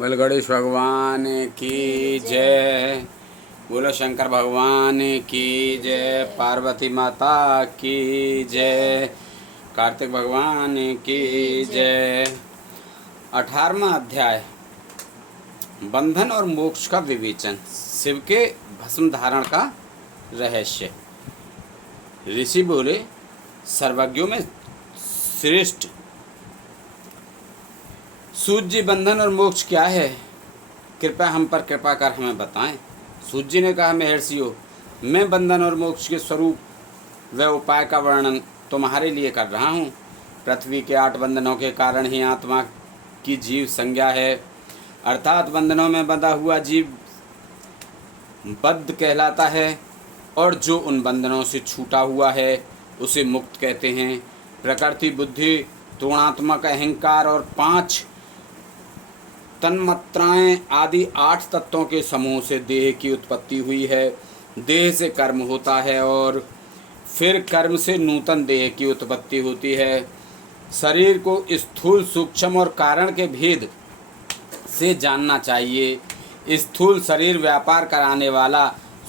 बोल गणेश भगवान की जय। बोलो शंकर भगवान की जय। पार्वती माता की जय। कार्तिक भगवान की जय। 18वां अध्याय बंधन और मोक्ष का विवेचन। शिव के भस्म धारण का रहस्य। ऋषि बोले, सर्वज्ञों में श्रेष्ठ सूत जी, बंधन और मोक्ष क्या है? कृपया हम पर कृपा कर हमें बताएं। सूत जी ने कहा, महर्षियों, मैं बंधन और मोक्ष के स्वरूप व उपाय का वर्णन तुम्हारे लिए कर रहा हूँ। पृथ्वी के 8 बंधनों के कारण ही आत्मा की जीव संज्ञा है, अर्थात बंधनों में बंधा हुआ जीव बद्ध कहलाता है, और जो उन बंधनों से छूटा हुआ है उसे मुक्त कहते हैं। प्रकृति, बुद्धि, त्रिगुणात्मक अहंकार और 5 तन्मात्राएं आदि 8 तत्वों के समूह से देह की उत्पत्ति हुई है। देह से कर्म होता है और फिर कर्म से नूतन देह की उत्पत्ति होती है। शरीर को स्थूल, सूक्ष्म और कारण के भेद से जानना चाहिए। स्थूल शरीर व्यापार कराने वाला,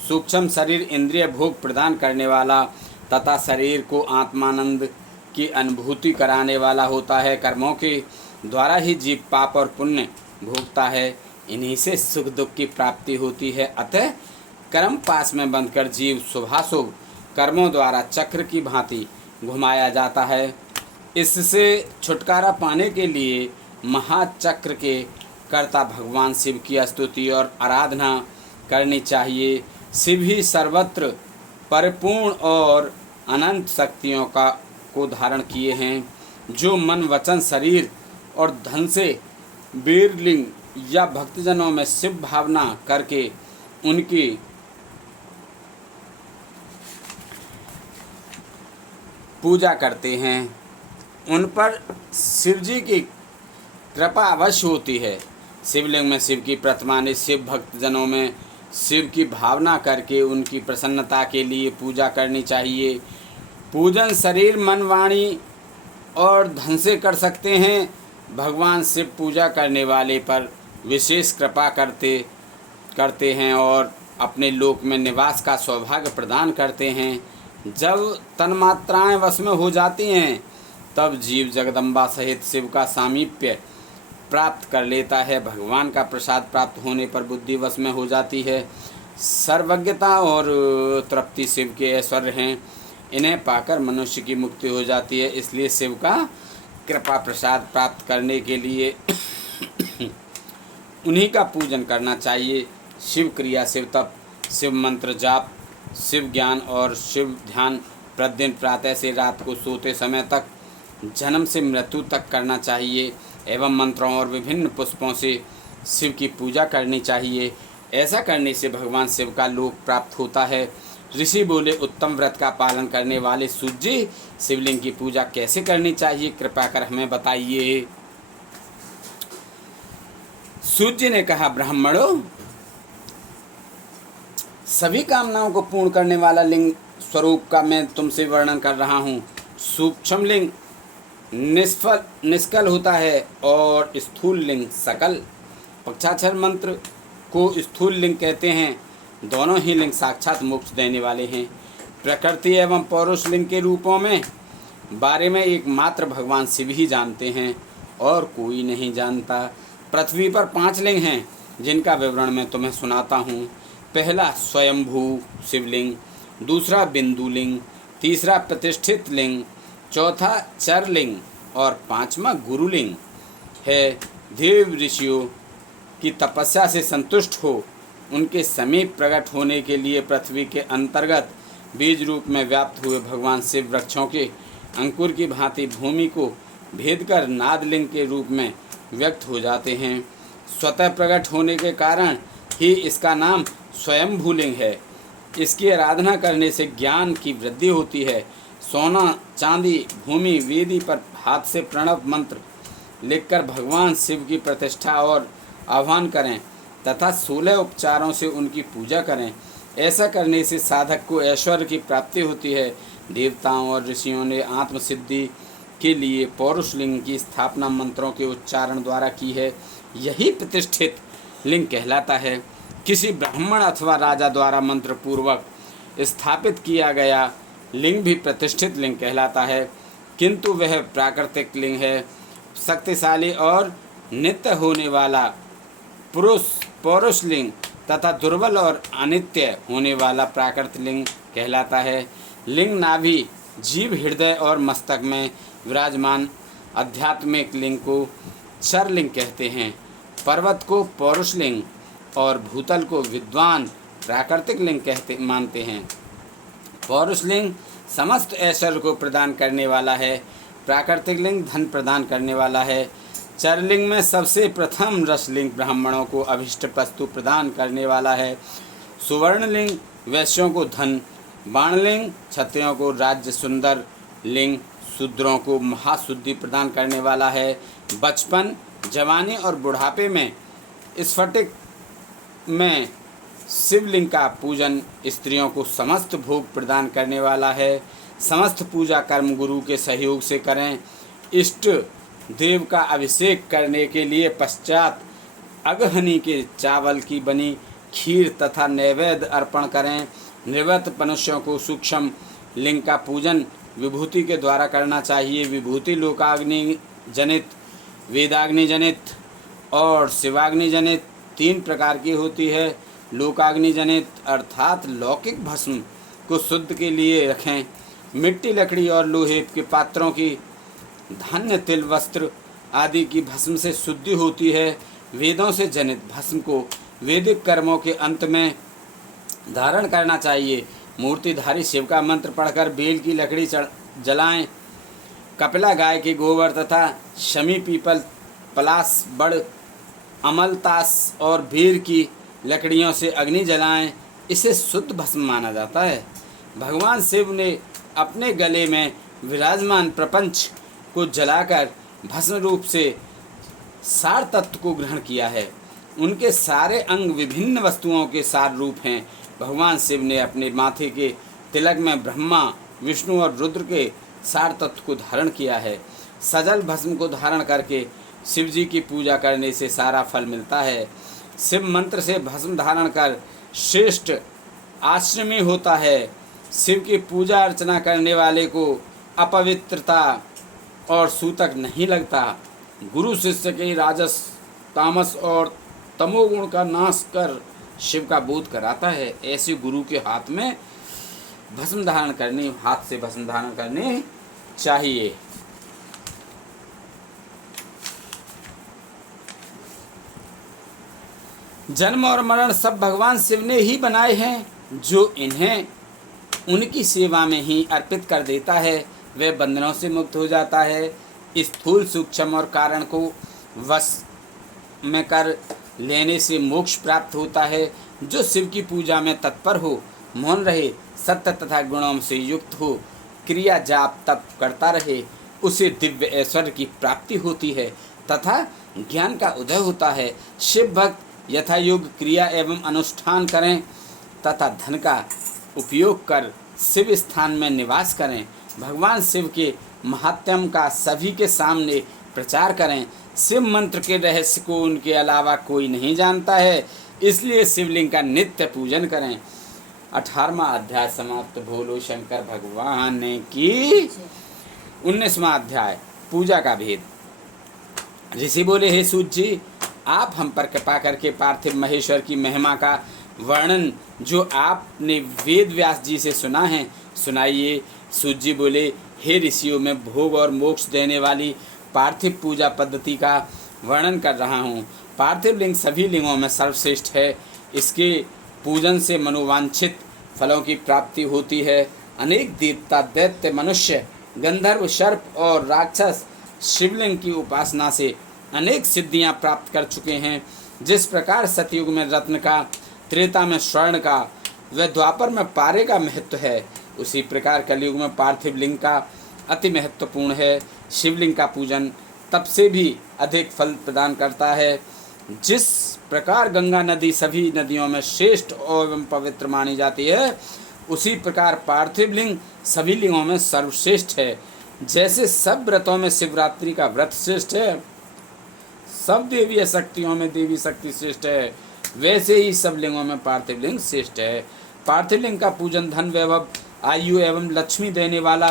सूक्ष्म शरीर इंद्रिय भोग प्रदान करने वाला तथा शरीर को आत्मानंद की अनुभूति कराने वाला होता है। कर्मों के द्वारा ही जीव पाप और पुण्य भोगता है, इन्हीं से सुख दुख की प्राप्ति होती है। अतः कर्म पास में बंधकर जीव शुभाशुभ कर्मों द्वारा चक्र की भांति घुमाया जाता है। इससे छुटकारा पाने के लिए महाचक्र के कर्ता भगवान शिव की स्तुति और आराधना करनी चाहिए। शिव ही सर्वत्र परिपूर्ण और अनंत शक्तियों को धारण किए हैं, जो मन, वचन, शरीर और धन से वीरलिंग या भक्तजनों में शिव भावना करके उनकी पूजा करते हैं, उन पर शिव जी की कृपा अवश्य होती है। शिवलिंग में शिव की प्रतिमा ने शिव भक्तजनों में शिव की भावना करके उनकी प्रसन्नता के लिए पूजा करनी चाहिए। पूजन शरीर, मन, वाणी और धन से कर सकते हैं। भगवान शिव पूजा करने वाले पर विशेष कृपा करते हैं और अपने लोक में निवास का सौभाग्य प्रदान करते हैं। जब तन्मात्राएं वश में हो जाती हैं, तब जीव जगदम्बा सहित शिव का सामीप्य प्राप्त कर लेता है। भगवान का प्रसाद प्राप्त होने पर बुद्धि वश में हो जाती है। सर्वज्ञता और तृप्ति शिव के ऐश्वर्य हैं, इन्हें पाकर मनुष्य की मुक्ति हो जाती है। इसलिए शिव का कृपा प्रसाद प्राप्त करने के लिए उन्हीं का पूजन करना चाहिए। शिव क्रिया, शिव तप, शिव मंत्र जाप, शिव ज्ञान और शिव ध्यान प्रतिदिन प्रातः से रात को सोते समय तक, जन्म से मृत्यु तक करना चाहिए एवं मंत्रों और विभिन्न पुष्पों से शिव की पूजा करनी चाहिए। ऐसा करने से भगवान शिव का लोक प्राप्त होता है। ऋषि बोले, उत्तम व्रत का पालन करने वाले सूत जी, शिवलिंग की पूजा कैसे करनी चाहिए, कृपा कर हमें बताइए। सूत जी ने कहा, ब्राह्मणों, सभी कामनाओं को पूर्ण करने वाला लिंग स्वरूप का मैं तुमसे वर्णन कर रहा हूँ। सूक्ष्म लिंग निष्कल होता है और स्थूल लिंग सकल। पक्षाक्षर मंत्र को स्थूल लिंग कहते हैं। दोनों ही लिंग साक्षात मोक्ष देने वाले हैं। प्रकृति एवं पौरुष लिंग के रूपों में बारे में एकमात्र भगवान शिव ही जानते हैं और कोई नहीं जानता। पृथ्वी पर 5 लिंग हैं, जिनका विवरण मैं तुम्हें सुनाता हूँ। पहला स्वयंभू शिवलिंग, दूसरा बिंदु लिंग, तीसरा प्रतिष्ठित लिंग, चौथा चरलिंग और 5वां गुरुलिंग है। देव ऋषियों की तपस्या से संतुष्ट हो उनके समीप प्रकट होने के लिए पृथ्वी के अंतर्गत बीज रूप में व्याप्त हुए भगवान शिव वृक्षों के अंकुर की भांति भूमि को भेद कर नादलिंग के रूप में व्यक्त हो जाते हैं। स्वतः प्रकट होने के कारण ही इसका नाम स्वयंभूलिंग है। इसकी आराधना करने से ज्ञान की वृद्धि होती है। सोना, चांदी, भूमि, वेदी पर हाथ से प्रणव मंत्र लिखकर भगवान शिव की प्रतिष्ठा और आह्वान करें तथा 16 उपचारों से उनकी पूजा करें। ऐसा करने से साधक को ऐश्वर्य की प्राप्ति होती है। देवताओं और ऋषियों ने आत्मसिद्धि के लिए पौरुष लिंग की स्थापना मंत्रों के उच्चारण द्वारा की है यही प्रतिष्ठित लिंग कहलाता है। किसी ब्राह्मण अथवा राजा द्वारा मंत्र पूर्वक स्थापित किया गया लिंग भी प्रतिष्ठित लिंग कहलाता है, किंतु वह प्राकृतिक लिंग है। शक्तिशाली और नित्य होने वाला पौरुष लिंग तथा दुर्बल और अनित्य होने वाला प्राकृत लिंग कहलाता है। लिंग नाभि, जीव, हृदय और मस्तक में विराजमान आध्यात्मिक लिंग को चर लिंग कहते हैं। पर्वत को पौरुष लिंग और भूतल को विद्वान प्राकृतिक लिंग मानते हैं। पौरुष लिंग समस्त ऐश्वर्य को प्रदान करने वाला है। प्राकृतिक लिंग धन प्रदान करने वाला है। चरलिंग में सबसे प्रथम रसलिंग ब्राह्मणों को अभिष्ट वस्तु प्रदान करने वाला है। सुवर्णलिंग वैश्यों को धन, बाणलिंग क्षत्रियों को राज्य, सुंदर लिंग शूद्रों को महाशुद्धि प्रदान करने वाला है। बचपन, जवानी और बुढ़ापे में स्फटिक में शिवलिंग का पूजन स्त्रियों को समस्त भोग प्रदान करने वाला है। समस्त पूजा कर्म गुरु के सहयोग से करें। इष्ट देव का अभिषेक करने के लिए पश्चात अगहनी के चावल की बनी खीर तथा नैवेद्य अर्पण करें। निवृत्त मनुष्यों को सूक्ष्म लिंग का पूजन विभूति के द्वारा करना चाहिए। विभूति लोकाग्नि जनित, वेदाग्नि जनित और शिवाग्नि जनित 3 प्रकार की होती है। लोकाग्नि जनित अर्थात लौकिक भस्म को शुद्ध के लिए रखें। मिट्टी, लकड़ी और लोहे के पात्रों की, धान्य, तिल, वस्त्र आदि की भस्म से शुद्धि होती है। वेदों से जनित भस्म को वैदिक कर्मों के अंत में धारण करना चाहिए। मूर्तिधारी शिव का मंत्र पढ़कर बेल की लकड़ी जलाएं। कपिला गाय के गोबर तथा शमी, पीपल, पलास, बड़, अमलतास और भीर की लकड़ियों से अग्नि जलाएं। इसे शुद्ध भस्म माना जाता है। भगवान शिव ने अपने गले में विराजमान प्रपंच को जलाकर भस्म रूप से सार तत्व को ग्रहण किया है। उनके सारे अंग विभिन्न वस्तुओं के सार रूप हैं। भगवान शिव ने अपने माथे के तिलक में ब्रह्मा, विष्णु और रुद्र के सार तत्व को धारण किया है। सजल भस्म को धारण करके शिव जी की पूजा करने से सारा फल मिलता है। शिव मंत्र से भस्म धारण कर श्रेष्ठ आश्रमी होता है। शिव की पूजा अर्चना करने वाले को अपवित्रता और सूतक नहीं लगता। गुरु शिष्य के राजस, तामस और तमोगुण का नाश कर शिव का बोध कराता है। ऐसे गुरु के हाथ में भस्म धारण करनी, हाथ से भस्म धारण करनी चाहिए। जन्म और मरण सब भगवान शिव ने ही बनाए हैं। जो इन्हें उनकी सेवा में ही अर्पित कर देता है वह बंधनों से मुक्त हो जाता है। स्थूल, सूक्ष्म और कारण को वश में कर लेने से मोक्ष प्राप्त होता है। जो शिव की पूजा में तत्पर हो, मौन रहे, सत्य तथा गुणों से युक्त हो, क्रिया जाप तप करता रहे, उसे दिव्य ऐश्वर्य की प्राप्ति होती है तथा ज्ञान का उदय होता है। शिव भक्त यथायोग्य क्रिया एवं अनुष्ठान करें तथा धन का उपयोग कर शिव स्थान में निवास करें। भगवान शिव के महात्म्य का सभी के सामने प्रचार करें। शिव मंत्र के रहस्य को उनके अलावा कोई नहीं जानता है, इसलिए शिवलिंग का नित्य पूजन करें। 18वां अध्याय समाप्त। भोलो शंकर भगवान की। 19वां अध्याय पूजा का भेद। ऋषि बोले, हे सूत जी, आप हम पर कृपा करके पार्थिव महेश्वर की महिमा का वर्णन जो आपने वेद व्यास जी से सुना है सुनाइए। सूत जी बोले, हे ऋषियों, मैं भोग और मोक्ष देने वाली पार्थिव पूजा पद्धति का वर्णन कर रहा हूँ। पार्थिव लिंग सभी लिंगों में सर्वश्रेष्ठ है। इसके पूजन से मनोवांछित फलों की प्राप्ति होती है। अनेक देवता, दैत्य, मनुष्य, गंधर्व, सर्प और राक्षस शिवलिंग की उपासना से अनेक सिद्धियां प्राप्त कर चुके हैं। जिस प्रकार सतयुग में रत्न का, त्रेता में स्वर्ण का व द्वापर में पारे का महत्व है, उसी प्रकार कलयुग में पार्थिव लिंग का अति महत्वपूर्ण है। शिवलिंग का पूजन तप से भी अधिक फल प्रदान करता है। जिस प्रकार गंगा नदी सभी नदियों में श्रेष्ठ एवं पवित्र मानी जाती है, उसी प्रकार पार्थिव लिंग सभी लिंगों में सर्वश्रेष्ठ है। जैसे सब व्रतों में शिवरात्रि का व्रत श्रेष्ठ है, सब देवीय शक्तियों में देवी शक्ति श्रेष्ठ है, वैसे ही सब लिंगों में पार्थिव लिंग श्रेष्ठ है। पार्थिव लिंग का पूजन धन, वैभव, आयु एवं लक्ष्मी देने वाला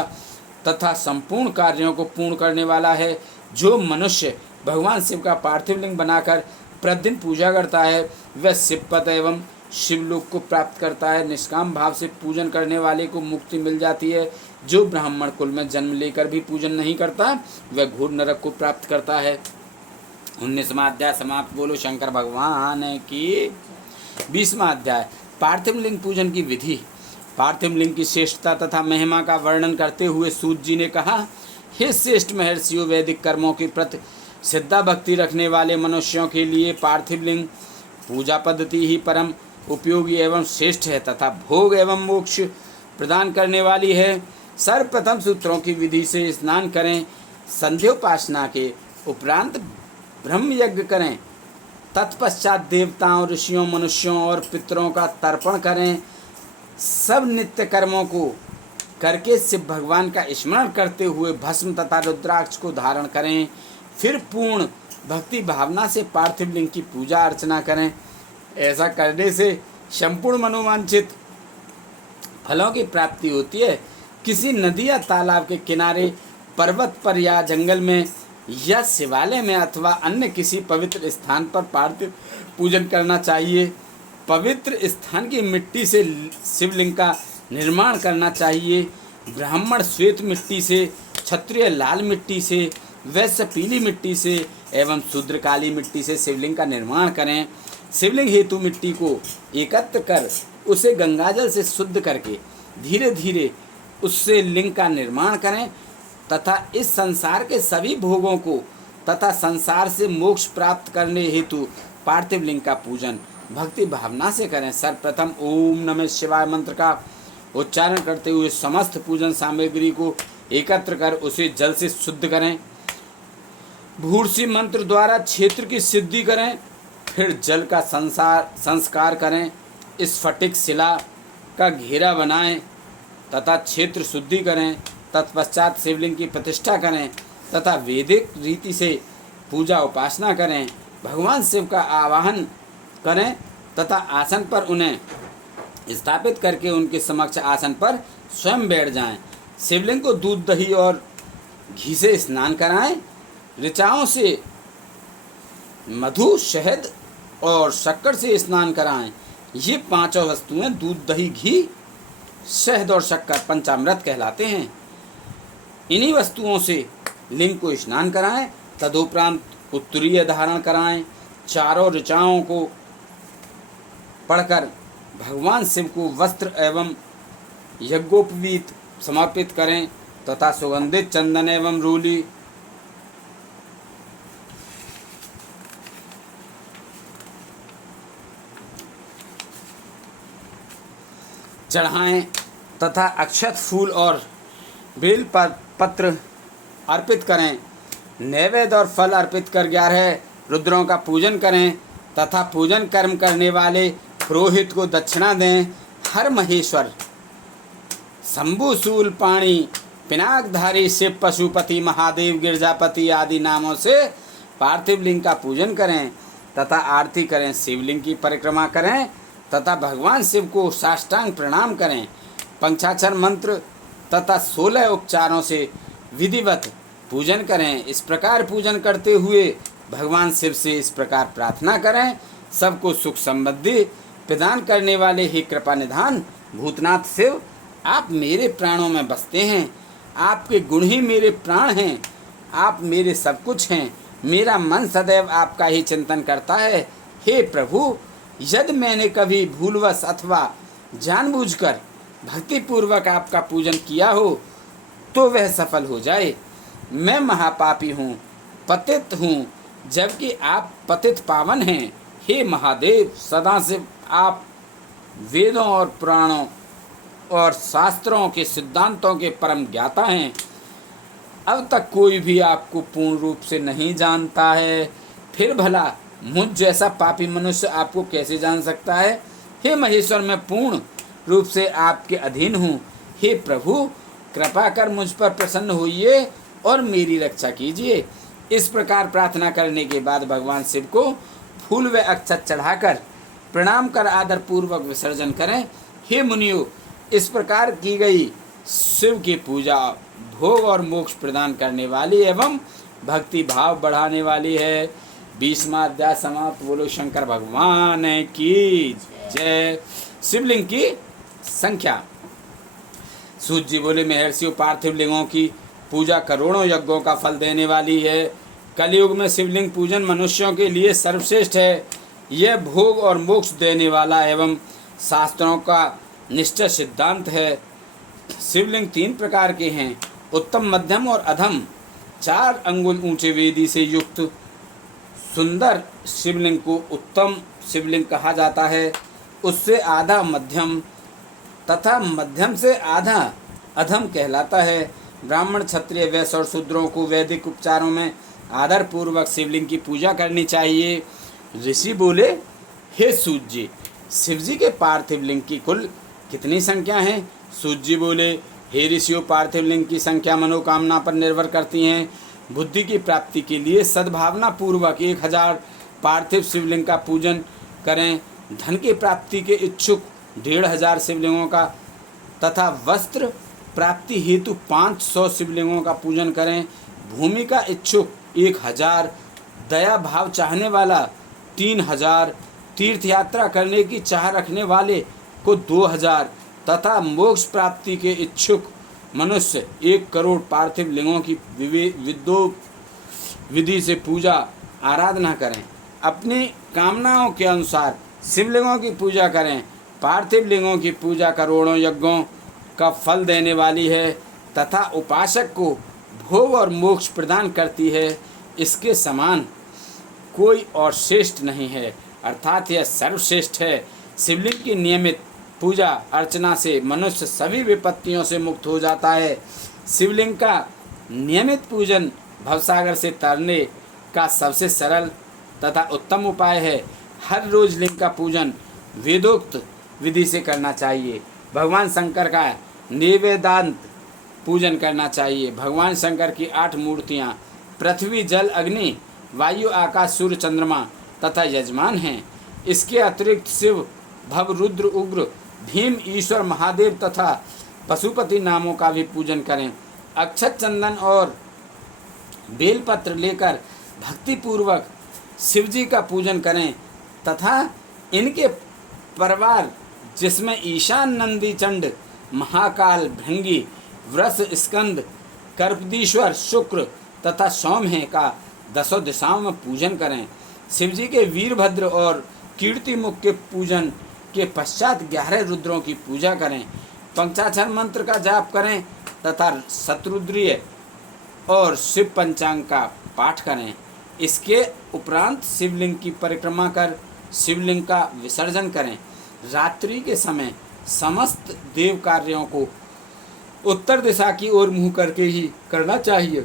तथा संपूर्ण कार्यों को पूर्ण करने वाला है। जो मनुष्य भगवान शिव का पार्थिव लिंग बनाकर प्रतिदिन पूजा करता है वह शिवपद एवं शिवलोक को प्राप्त करता है। निष्काम भाव से पूजन करने वाले को मुक्ति मिल जाती है। जो ब्राह्मण कुल में जन्म लेकर भी पूजन नहीं करता वह घोर नरक को प्राप्त करता है। 19वां अध्याय समाप्त। बोलो शंकर भगवान की। 20वां अध्याय पार्थिव लिंग पूजन की विधि। पार्थिव लिंग की श्रेष्ठता तथा महिमा का वर्णन करते हुए सूत जी ने कहा, हे श्रेष्ठ महर्षियों, वैदिक कर्मों के प्रति श्रद्धा भक्ति रखने वाले मनुष्यों के लिए पार्थिव लिंग पूजा पद्धति ही परम उपयोगी एवं श्रेष्ठ है तथा भोग एवं मोक्ष प्रदान करने वाली है। सर्वप्रथम सूत्रों की विधि से स्नान करें, संध्योपासना के उपरांत ब्रह्म यज्ञ करें, तत्पश्चात देवताओं, ऋषियों, मनुष्यों और पितरों का तर्पण करें। सब नित्य कर्मों को करके शिव भगवान का स्मरण करते हुए भस्म तथा रुद्राक्ष को धारण करें। फिर पूर्ण भक्ति भावना से पार्थिव लिंग की पूजा अर्चना करें। ऐसा करने से संपूर्ण मनोवांछित फलों की प्राप्ति होती है। किसी नदी या तालाब के किनारे, पर्वत पर या जंगल में या शिवालय में अथवा अन्य किसी पवित्र स्थान पर पार्थिव पूजन करना चाहिए। पवित्र स्थान की मिट्टी से शिवलिंग का निर्माण करना चाहिए। ब्राह्मण श्वेत मिट्टी से, क्षत्रिय लाल मिट्टी से, वैश्य पीली मिट्टी से एवं शूद्र काली मिट्टी से शिवलिंग का निर्माण करें। शिवलिंग हेतु मिट्टी को एकत्र कर उसे गंगाजल से शुद्ध करके धीरे धीरे उससे लिंग का निर्माण करें तथा इस संसार के सभी भोगों को तथा संसार से मोक्ष प्राप्त करने हेतु पार्थिव लिंग का पूजन भक्ति भावना से करें। सर्वप्रथम ओम नमः शिवाय मंत्र का उच्चारण करते हुए समस्त पूजन सामग्री को एकत्र कर उसे जल से शुद्ध करें। भूर्सी मंत्र द्वारा क्षेत्र की सिद्धि करें। फिर जल का संस्कार करें। स्फटिक शिला का घेरा बनाएं तथा क्षेत्र शुद्धि करें। तत्पश्चात शिवलिंग की प्रतिष्ठा करें तथा वैदिक रीति से पूजा उपासना करें। भगवान शिव का आवाहन करें तथा आसन पर उन्हें स्थापित करके उनके समक्ष आसन पर स्वयं बैठ जाएं। शिवलिंग को दूध, दही और घी से स्नान कराएं। ऋचाओं से मधु, शहद और शक्कर से स्नान कराएं। ये पांचों वस्तुएं दूध, दही, घी, शहद और शक्कर पंचामृत कहलाते हैं। इन्हीं वस्तुओं से लिंग को स्नान कराएं। तदुपरांत उत्तरीय धारण कराएं। चारों ऋचाओं को पढ़कर भगवान शिव को वस्त्र एवं यज्ञोपवीत समर्पित करें तथा सुगंधित चंदन एवं रूली चढ़ाएं तथा अक्षत, फूल और बेल पत्र अर्पित करें। नैवेद्य और फल अर्पित कर 11 रुद्रों का पूजन करें तथा पूजन कर्म करने वाले पुरोहित को दक्षिणा दें। हर महेश्वर, शंभु, शूल, पाणी, पिनाकधारी शिव, पशुपति, महादेव, गिरजापति आदि नामों से पार्थिव लिंग का पूजन करें तथा आरती करें। शिवलिंग की परिक्रमा करें तथा भगवान शिव को साष्टांग प्रणाम करें। पंचाक्षर मंत्र तथा 16 उपचारों से विधिवत पूजन करें। इस प्रकार पूजन करते हुए भगवान शिव से इस प्रकार प्रार्थना करें, सबको सुख समृद्धि प्रदान करने वाले ही कृपा निधान भूतनाथ शिव, आप मेरे प्राणों में बसते हैं। आपके गुण ही मेरे प्राण हैं। आप मेरे सब कुछ हैं। मेरा मन सदैव आपका ही चिंतन करता है। हे प्रभु, यदि मैंने कभी भूलवश अथवा जानबूझकर भक्तिपूर्वक आपका पूजन किया हो तो वह सफल हो जाए। मैं महापापी हूँ, पतित हूँ, जबकि आप पतित पावन हैं। हे महादेव, सदा से आप वेदों और पुराणों और शास्त्रों के सिद्धांतों के परम ज्ञाता हैं। अब तक कोई भी आपको पूर्ण रूप से नहीं जानता है, फिर भला मुझ जैसा पापी मनुष्य आपको कैसे जान सकता है। हे महेश्वर, मैं पूर्ण रूप से आपके अधीन हूँ। हे प्रभु, कृपा कर मुझ पर प्रसन्न होइए और मेरी रक्षा कीजिए। इस प्रकार प्रार्थना करने के बाद भगवान शिव को फूल व अक्षत चढ़ाकर प्रणाम कर आदर पूर्वक विसर्जन करें। हे मुनियों, इस प्रकार की गई शिव की पूजा भोग और मोक्ष प्रदान करने वाली एवं भक्ति भाव बढ़ाने वाली है। 20वां अध्याय समाप्त। बोलो शंकर भगवान की जय। शिवलिंग की संख्या। सूत जी बोले, महर्षियों, पार्थिव लिंगों की पूजा करोड़ों यज्ञों का फल देने वाली है। कलयुग में शिवलिंग पूजन मनुष्यों के लिए सर्वश्रेष्ठ है। यह भोग और मोक्ष देने वाला एवं शास्त्रों का निश्चित सिद्धांत है। शिवलिंग 3 प्रकार के हैं, उत्तम, मध्यम और अधम। 4 अंगुल ऊंचे वेदी से युक्त सुंदर शिवलिंग को उत्तम शिवलिंग कहा जाता है। उससे आधा मध्यम तथा मध्यम से आधा अधम कहलाता है। ब्राह्मण, क्षत्रिय, वैश्य और शूद्रों को वैदिक उपचारों में आदर पूर्वक शिवलिंग की पूजा करनी चाहिए। ऋषि बोले, हे सूत जी, शिव जी के पार्थिव लिंग की कुल कितनी संख्या है? सूत जी बोले, हे ऋषियों, पार्थिव लिंग की संख्या मनोकामना पर निर्भर करती हैं। बुद्धि की प्राप्ति के लिए सद्भावना पूर्वक 1000 पार्थिव शिवलिंग का पूजन करें। धन की प्राप्ति के इच्छुक 1500 शिवलिंगों का तथा वस्त्र प्राप्ति हेतु 500 शिवलिंगों का पूजन करें। भूमि का इच्छुक 1000, दया भाव चाहने वाला 3000, तीर्थ यात्रा करने की चाह रखने वाले को 2000 तथा मोक्ष प्राप्ति के इच्छुक मनुष्य 1 करोड़ पार्थिव लिंगों की विधि से पूजा आराधना करें। अपनी कामनाओं के अनुसार शिवलिंगों की पूजा करें। पार्थिव लिंगों की पूजा करोड़ों यज्ञों का फल देने वाली है तथा उपासक को भोग और मोक्ष प्रदान करती है। इसके समान कोई और श्रेष्ठ नहीं है, अर्थात यह सर्वश्रेष्ठ है। शिवलिंग की नियमित पूजा अर्चना से मनुष्य सभी विपत्तियों से मुक्त हो जाता है। शिवलिंग का नियमित पूजन भवसागर से तरने का सबसे सरल तथा उत्तम उपाय है। हर रोज लिंग का पूजन वेदोक्त विधि से करना चाहिए। भगवान शंकर का निवेदांत पूजन करना चाहिए। भगवान शंकर की 8 मूर्तियाँ पृथ्वी, जल, अग्नि, वायु, आकाश, सूर्य, चंद्रमा तथा यजमान हैं। इसके अतिरिक्त शिव, भव, रुद्र, उग्र, भीम, ईश्वर, महादेव तथा पशुपति नामों का भी पूजन करें। अक्षत, चंदन और बेलपत्र लेकर भक्तिपूर्वक शिवजी का पूजन करें तथा इनके परिवार जिसमें ईशान, नंदी, चंड, महाकाल, भृंगी, वृष, स्कंद, कर्पदीश्वर, शुक्र तथा सौम है का 10 दिशाओं में पूजन करें। शिवजी के वीरभद्र और कीर्तिमुख के पूजन के पश्चात 11 रुद्रों की पूजा करें। पंचाक्षर मंत्र का जाप करें तथा शतरुद्रीय और शिव पंचांग का पाठ करें। इसके उपरांत शिवलिंग की परिक्रमा कर शिवलिंग का विसर्जन करें। रात्रि के समय समस्त देव कार्यों को उत्तर दिशा की ओर मुँह करके ही करना चाहिए।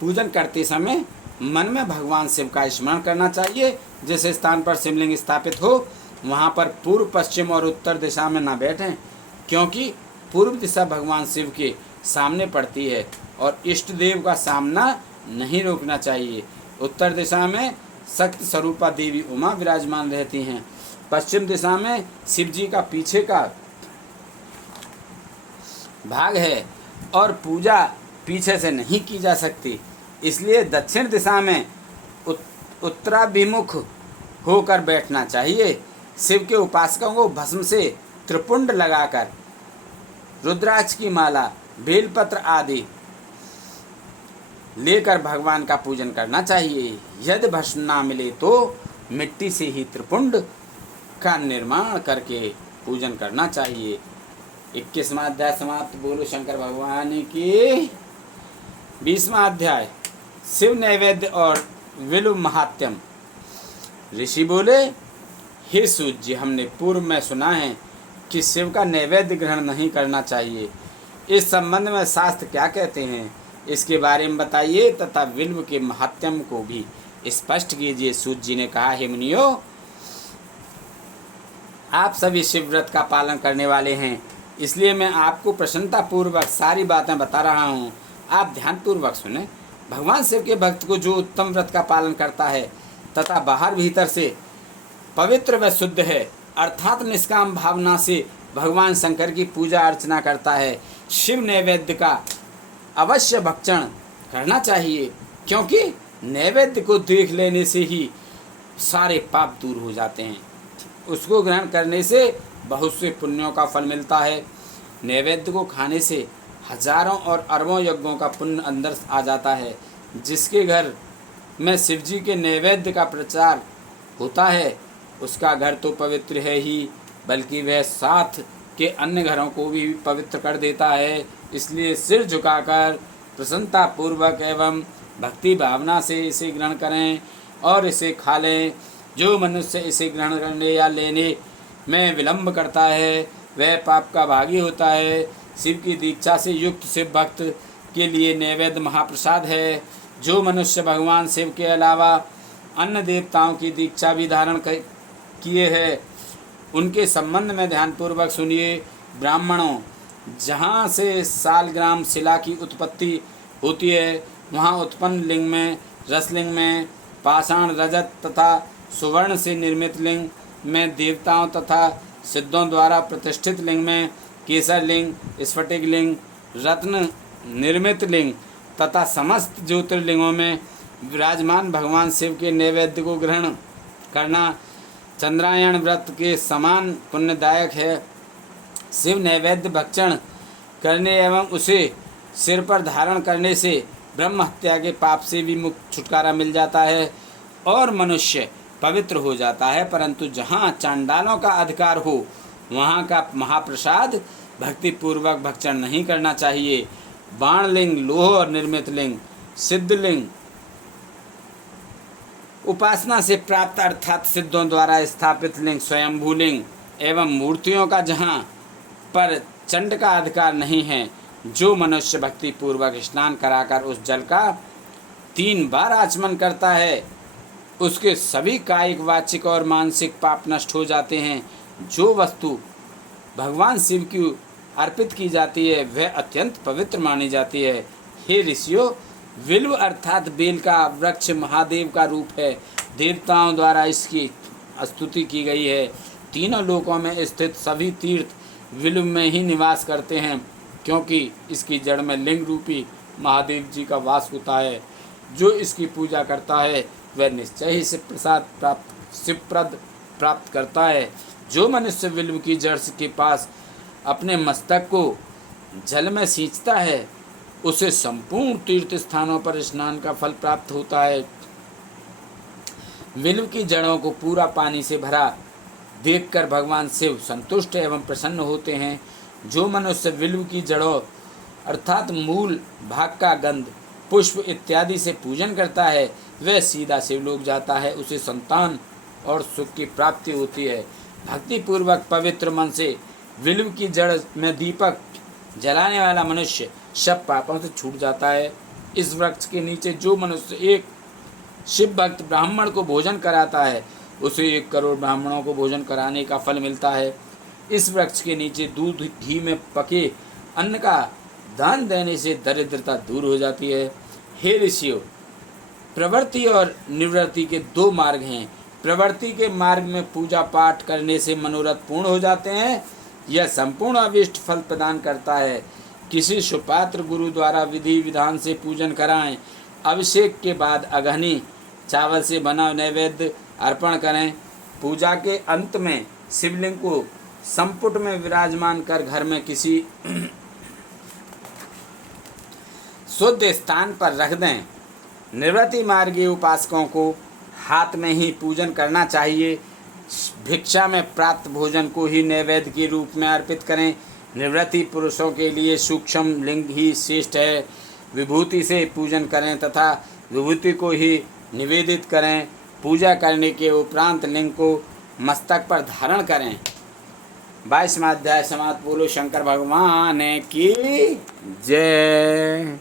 पूजन करते समय मन में भगवान शिव का स्मरण करना चाहिए। जिस स्थान पर शिवलिंग स्थापित हो वहाँ पर पूर्व, पश्चिम और उत्तर दिशा में न बैठें, क्योंकि पूर्व दिशा भगवान शिव के सामने पड़ती है और इष्ट देव का सामना नहीं रोकना चाहिए। उत्तर दिशा में शक्ति स्वरूपा देवी उमा विराजमान रहती हैं। पश्चिम दिशा में शिव जी का पीछे का भाग है और पूजा पीछे से नहीं की जा सकती, इसलिए दक्षिण दिशा में उत्तराभिमुख होकर बैठना चाहिए। शिव के उपासकों को भस्म से त्रिपुंड लगाकर रुद्राक्ष की माला, बेलपत्र आदि लेकर भगवान का पूजन करना चाहिए। यदि भस्म ना मिले तो मिट्टी से ही त्रिपुंड का निर्माण करके पूजन करना चाहिए। 21वां अध्याय समाप्त। बोलो शंकर भगवान की। 20वां अध्याय शिव नैवेद्य और विल्व महात्म्यम। ऋषि बोले, हे सूत जी, हमने पूर्व में सुना है कि शिव का नैवेद्य ग्रहण नहीं करना चाहिए। इस संबंध में शास्त्र क्या कहते हैं, इसके बारे में बताइए तथा विल्व के महात्म्यम को भी स्पष्ट कीजिए। सूत जी ने कहा, हे मुनियों, आप सभी शिव व्रत का पालन करने वाले हैं, इसलिए मैं आपको प्रसन्नता पूर्वक सारी बातें बता रहा हूँ। आप ध्यानपूर्वक सुने। भगवान शिव के भक्त को जो उत्तम व्रत का पालन करता है तथा बाहर भीतर से पवित्र व शुद्ध है, अर्थात निष्काम भावना से भगवान शंकर की पूजा अर्चना करता है, शिव नैवेद्य का अवश्य भक्षण करना चाहिए, क्योंकि नैवेद्य को देख लेने से ही सारे पाप दूर हो जाते हैं। उसको ग्रहण करने से बहुत से पुण्यों का फल मिलता है। नैवेद्य को खाने से हजारों और अरबों यज्ञों का पुण्य अंदर आ जाता है। जिसके घर में शिवजी के नैवेद्य का प्रचार होता है उसका घर तो पवित्र है ही, बल्कि वह साथ के अन्य घरों को भी पवित्र कर देता है। इसलिए सिर झुकाकर प्रसन्नता पूर्वक एवं भक्ति भावना से इसे ग्रहण करें और इसे खा लें। जो मनुष्य इसे ग्रहण करने या लेने में विलंब करता है वह पाप का भागी होता है। शिव की दीक्षा से युक्त शिव भक्त के लिए नैवेद्य महाप्रसाद है। जो मनुष्य भगवान शिव के अलावा अन्य देवताओं की दीक्षा भी धारण किए हैं उनके संबंध में ध्यानपूर्वक सुनिए। ब्राह्मणों, जहाँ से सालग्राम शिला की उत्पत्ति होती है वहाँ उत्पन्न लिंग में, रसलिंग में, पाषाण, रजत तथा सुवर्ण से निर्मित लिंग में, देवताओं तथा सिद्धों द्वारा प्रतिष्ठित लिंग में, केसर लिंग, स्फटिक लिंग, रत्न निर्मित लिंग तथा समस्त ज्योतिर्लिंगों में विराजमान भगवान शिव के नैवेद्य को ग्रहण करना चंद्रायण व्रत के समान पुण्यदायक है। शिव नैवेद्य भक्षण करने एवं उसे सिर पर धारण करने से ब्रह्म हत्या के पाप से भी मुक्त छुटकारा मिल जाता है और मनुष्य पवित्र हो जाता है। परंतु जहाँ चांडालों का अधिकार हो वहाँ का महाप्रसाद भक्तिपूर्वक भक्षण नहीं करना चाहिए। बाणलिंग, लोह और निर्मित लिंग, सिद्धलिंग, उपासना से प्राप्त अर्थात सिद्धों द्वारा स्थापित लिंग, स्वयंभू लिंग एवं मूर्तियों का जहाँ पर चंड का अधिकार नहीं है, जो मनुष्य भक्ति पूर्वक स्नान कराकर उस जल का 3 बार आचमन करता है उसके सभी कायिक, वाचिक और मानसिक पाप नष्ट हो जाते हैं। जो वस्तु भगवान शिव की अर्पित की जाती है वह अत्यंत पवित्र मानी जाती है। हे ऋषियों, विल्व अर्थात बेल का वृक्ष महादेव का रूप है। देवताओं द्वारा इसकी स्तुति की गई है। तीनों लोकों में स्थित सभी तीर्थ विल्व में ही निवास करते हैं, क्योंकि इसकी जड़ में लिंग रूपी महादेव जी का वास होता है। जो इसकी पूजा करता है वह निश्चय ही शिवप्रद प्राप्त करता है। जो मनुष्य विल्व की जड़ के पास अपने मस्तक को जल में सींचता है उसे संपूर्ण तीर्थ स्थानों पर स्नान का फल प्राप्त होता है। विल्व की जड़ों को पूरा पानी से भरा देखकर भगवान शिव संतुष्ट एवं प्रसन्न होते हैं। जो मनुष्य विल्व की जड़ों अर्थात मूल भाग का गंध, पुष्प इत्यादि से पूजन करता है वह सीधा शिवलोक जाता है। उसे संतान और सुख की प्राप्ति होती है। भक्ति पूर्वक पवित्र मन से विल्व की जड़ में दीपक जलाने वाला मनुष्य सब पापों से छूट जाता है। इस वृक्ष के नीचे जो मनुष्य एक शिव भक्त ब्राह्मण को भोजन कराता है उसे 1 करोड़ ब्राह्मणों को भोजन कराने का फल मिलता है। इस वृक्ष के नीचे दूध घी में पके अन्न का दान देने से दरिद्रता दूर हो जाती है। हे ऋषियों, प्रवृत्ति और निवृत्ति के 2 मार्ग हैं। प्रवृत्ति के मार्ग में पूजा पाठ करने से मनोरथ पूर्ण हो जाते हैं। यह संपूर्ण अभीष्ट फल प्रदान करता है। किसी सुपात्र गुरु द्वारा विधि विधान से पूजन कराएं। अभिषेक के बाद अगहनी चावल से बना नैवेद्य अर्पण करें। पूजा के अंत में शिवलिंग को संपुट में विराजमान कर घर में किसी शुद्ध स्थान पर रख दें। निवृत्ति मार्गी उपासकों को हाथ में ही पूजन करना चाहिए। भिक्षा में प्राप्त भोजन को ही नैवेद्य के रूप में अर्पित करें। निवृत्ति पुरुषों के लिए सूक्ष्म लिंग ही श्रेष्ठ है। विभूति से पूजन करें तथा विभूति को ही निवेदित करें। पूजा करने के उपरांत लिंग को मस्तक पर धारण करें। 22वां अध्याय समाप्त। बोलो शंकर भगवान की जय।